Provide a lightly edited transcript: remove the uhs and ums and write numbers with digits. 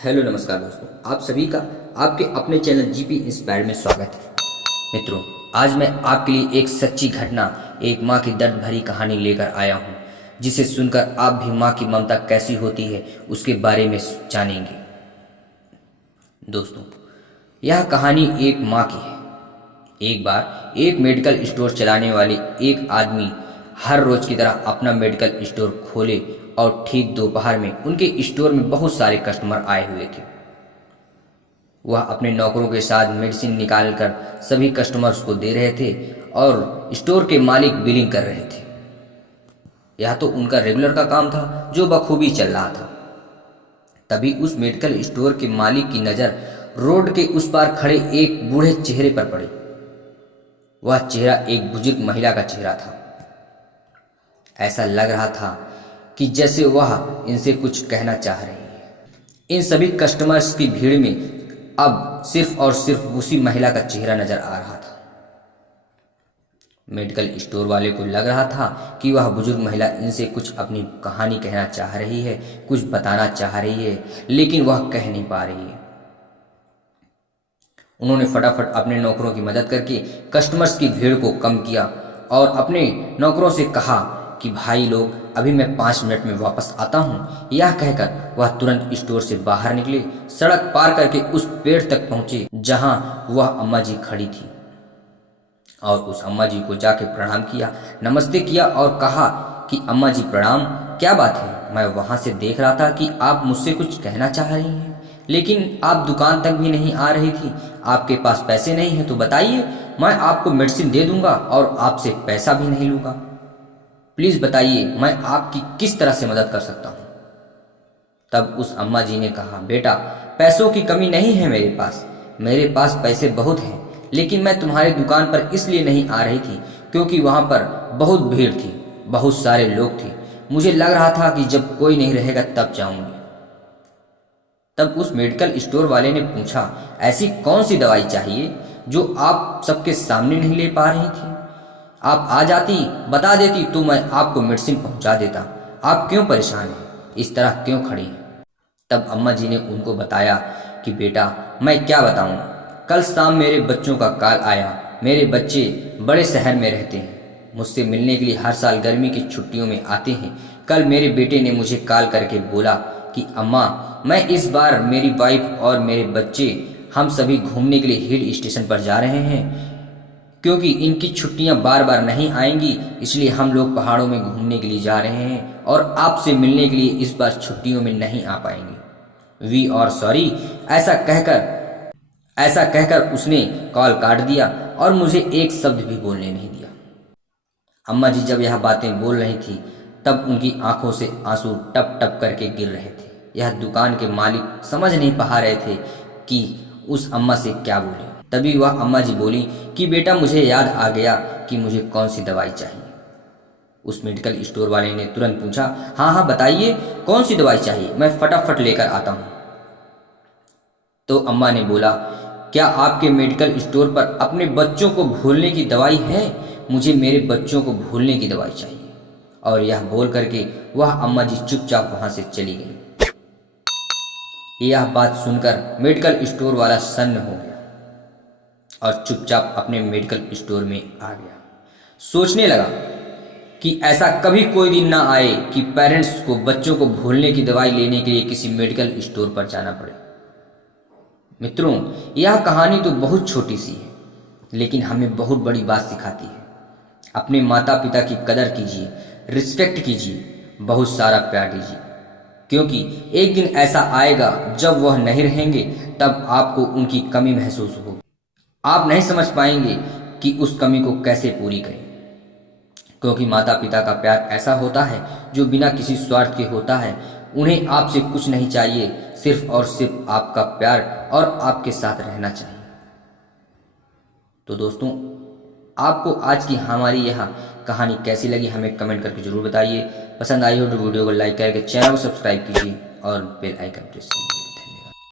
Hello नमस्कार दोस्तों, आप सभी का आपके अपने चैनल जीपी इंस्पायर्ड में स्वागत है। मित्रों, आज मैं आपके लिए एक सच्ची घटना, एक माँ की दर्द भरी कहानी लेकर आया हूँ, जिसे सुनकर आप भी माँ की ममता कैसी होती है उसके बारे में जानेंगे। दोस्तों, यह कहानी एक माँ की है। एक बार एक मेडिकल स्टोर चलाने वाले एक आदमी हर रोज की तरह अपना मेडिकल स्टोर खोले और ठीक दोपहर में उनके स्टोर में बहुत सारे कस्टमर आए हुए थे। वह अपने नौकरों के साथ मेडिसिन निकालकर सभी कस्टमर्स को दे रहे थे और स्टोर के मालिक बिलिंग कर रहे थे। यह तो उनका रेगुलर का काम था जो बखूबी चल रहा था। तभी उस मेडिकल स्टोर के मालिक की नज़र रोड के उस पार खड़े एक बूढ़े चेहरे पर पड़ी। वह चेहरा एक बुजुर्ग महिला का चेहरा था। ऐसा लग रहा था कि जैसे वह इनसे कुछ कहना चाह रही है। इन सभी कस्टमर्स की भीड़ में अब सिर्फ और सिर्फ उसी महिला का चेहरा नजर आ रहा था। मेडिकल स्टोर वाले को लग रहा था कि वह बुजुर्ग महिला इनसे कुछ अपनी कहानी कहना चाह रही है, कुछ बताना चाह रही है, लेकिन वह कह नहीं पा रही है। उन्होंने फटाफट अपने नौकरों की मदद करके कस्टमर्स की भीड़ को कम किया और अपने नौकरों से कहा कि भाई लोग, अभी मैं 5 मिनट में वापस आता हूँ। यह कहकर वह तुरंत स्टोर से बाहर निकले, सड़क पार करके उस पेड़ तक पहुंचे जहां वह अम्मा जी खड़ी थी और उस अम्मा जी को जाके प्रणाम किया, नमस्ते किया और कहा कि अम्मा जी प्रणाम, क्या बात है? मैं वहां से देख रहा था कि आप मुझसे कुछ कहना चाह रही हैं, लेकिन आप दुकान तक भी नहीं आ रही थी। आपके पास पैसे नहीं हैं तो बताइए, मैं आपको मेडिसिन दे दूंगा और आपसे पैसा भी नहीं लूंगा। प्लीज़ बताइए, मैं आपकी किस तरह से मदद कर सकता हूँ? तब उस अम्मा जी ने कहा, बेटा, पैसों की कमी नहीं है मेरे पास पैसे बहुत हैं, लेकिन मैं तुम्हारी दुकान पर इसलिए नहीं आ रही थी क्योंकि वहाँ पर बहुत भीड़ थी, बहुत सारे लोग थे। मुझे लग रहा था कि जब कोई नहीं रहेगा तब जाऊंगी। तब उस मेडिकल स्टोर वाले ने पूछा, ऐसी कौन सी दवाई चाहिए जो आप सबके सामने नहीं ले पा रही थी? आप आ जाती, बता देती तो मैं आपको मेडिसिन पहुंचा देता। आप क्यों परेशान हैं? इस तरह क्यों खड़ी हैं? तब अम्मा जी ने उनको बताया कि बेटा, मैं क्या बताऊं, कल शाम मेरे बच्चों का कॉल आया। मेरे बच्चे बड़े शहर में रहते हैं, मुझसे मिलने के लिए हर साल गर्मी की छुट्टियों में आते हैं। कल मेरे बेटे ने मुझे कॉल करके बोला कि अम्मा, मैं इस बार मेरी वाइफ और मेरे बच्चे हम सभी घूमने के लिए हिल स्टेशन पर जा रहे हैं, क्योंकि इनकी छुट्टियां बार बार नहीं आएंगी, इसलिए हम लोग पहाड़ों में घूमने के लिए जा रहे हैं और आपसे मिलने के लिए इस बार छुट्टियों में नहीं आ पाएंगे। We are sorry. ऐसा कहकर उसने कॉल काट दिया और मुझे एक शब्द भी बोलने नहीं दिया। अम्मा जी जब यह बातें बोल रही थी तब उनकी आंखों से आंसू टप टप करके गिर रहे थे। यह दुकान के मालिक समझ नहीं पा रहे थे कि उस अम्मा से क्या बोले। तभी वह अम्मा जी बोली कि बेटा, मुझे याद आ गया कि मुझे कौन सी दवाई चाहिए। उस मेडिकल स्टोर वाले ने तुरंत पूछा, हाँ हाँ बताइए, कौन सी दवाई चाहिए, मैं फटाफट लेकर आता हूँ। तो अम्मा ने बोला, क्या आपके मेडिकल स्टोर पर अपने बच्चों को भूलने की दवाई है? मुझे मेरे बच्चों को भूलने की दवाई चाहिए। और यह बोल करके वह अम्मा जी चुपचाप वहां से चली गई। यह बात सुनकर मेडिकल स्टोर वाला सन्न हो गया और चुपचाप अपने मेडिकल स्टोर में आ गया। सोचने लगा कि ऐसा कभी कोई दिन ना आए कि पेरेंट्स को बच्चों को भूलने की दवाई लेने के लिए किसी मेडिकल स्टोर पर जाना पड़े। मित्रों, यह कहानी तो बहुत छोटी सी है, लेकिन हमें बहुत बड़ी बात सिखाती है। अपने माता पिता की कदर कीजिए, रिस्पेक्ट कीजिए, बहुत सारा प्यार दीजिए, क्योंकि एक दिन ऐसा आएगा जब वह नहीं रहेंगे, तब आपको उनकी कमी महसूस होगी। आप नहीं समझ पाएंगे कि उस कमी को कैसे पूरी करें, क्योंकि माता पिता का प्यार ऐसा होता है जो बिना किसी स्वार्थ के होता है। उन्हें आपसे कुछ नहीं चाहिए, सिर्फ और सिर्फ आपका प्यार और आपके साथ रहना चाहिए। तो दोस्तों, आपको आज की हमारी यह कहानी कैसी लगी हमें कमेंट करके जरूर बताइए। पसंद आई हो तो वीडियो को लाइक करके चैनल को सब्सक्राइब कीजिए और बेल आइकन प्रेस कीजिए।